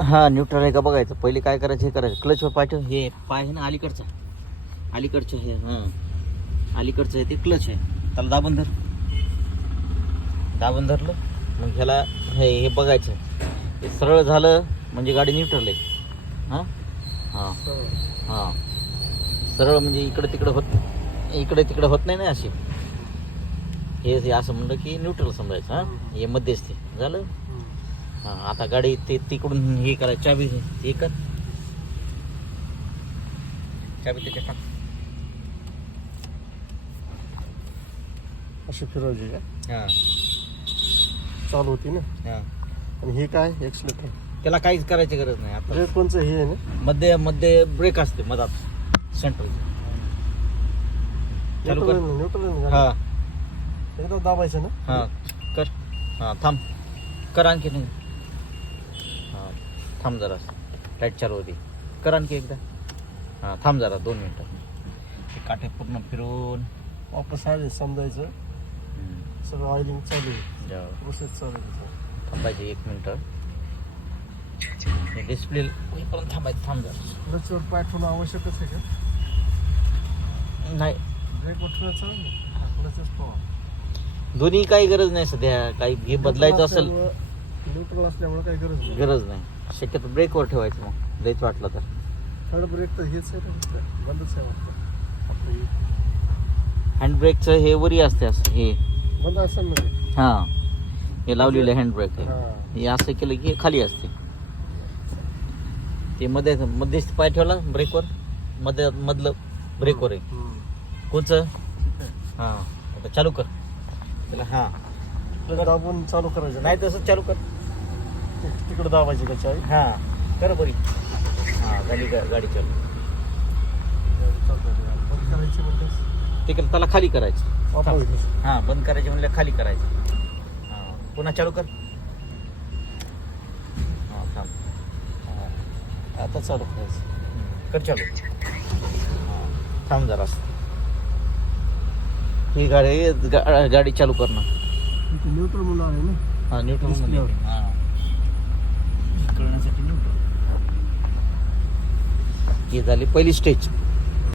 हा न्यूट्रल आहे का बघायचं. पहिले काय करायचं, हे करायचं क्लचवर पाय ठेव. हे पाय आहे ना अलीकडचं हे हां अलीकडचं आहे ते क्लच आहे. त्याला दाबून धरलं मग ह्याला हे बघायचं. हे सरळ झालं म्हणजे गाडी न्यूट्रल आहे. हां हां हां सरळ म्हणजे इकडे तिकडे होत नाही ना अशी. हे असं म्हणलं की न्यूट्रल समजायचं. हां हे मध्यस्थी झालं. हां आता गाडी ते तिकडून हे करायचं. चाबी हे कर, चाबी त्याच्या टाक. अशी फिरवायची का? हां चालू होती ना. हां आणि हे काय एक्सलेटर? त्याला काहीच करायची गरज नाही. आता ब्रेक कोणचं हे आहे ना? मध्ये ब्रेक असते मधात सेंट्रल. चालू कर. न्यूट्रल हां एकदा दाबायचं ना. हां कर. हां थांब कर आणखी नाही. हां थांब जरा लाईट चालू होती. कर आणखी एकदा. हां थांब जरा 2 मिनटं. ते काठे पूर्ण फिरून वापस आले समजायचं. सगळं ऑइलिंग चालू आहे, प्रोसेस चालू आहे. थांबायचे 1 मिनटं. डिस्प्ले पण थांबायचं. थांब जरा. क्लचवर पाय ठेवणं आवश्यकच आहे का? नाही ब्रेकवर ठेवणं चालेल. क्लचच ठेवा. दोन्ही काही गरज नाही सध्या. काही हे बदलायचं असेल न्यूट्रल असल्यामुळे काही गरज नाही. शक्यतो ब्रेकवर ठेवायचं मग द्यायचं वाटलं तर. थर्ड ब्रेक तर हेच आहे ना, बंदच आहे वाटतं. हँड ब्रेकचं हे वरी असते असं हे. बंद असेल ना ते. हां हे लावलेलं हँड ब्रेक आहे. हां. हे असं केलं की हे खाली असते. ते मध्येच पाय ठेवला ब्रेकवर. मधलं ब्रेकवर आहे कोणचं. हां आता चालू कर त्याला. हां दाबून चालू करायचं नाही तसं चालू कर. तिकडे दाबायची का चावी? हां कर बरी. हां झाली गाडी चालू. बंद करायची म्हणजे ते केलं त्याला खाली करायचं. वापरायचं. हां बंद करायचे म्हणलं खाली करायचं. हां पुन्हा चालू कर. हां थांब. आता चालू करायचं. कर चालू. हां थांब जरा. ही गाडी चालू करणार. न्यूट्रल म्हणून आहे ना. हां न्यूट्रल Display. हां कळण्यासाठी न्यूट्रल. ही झाली पहिली स्टेज.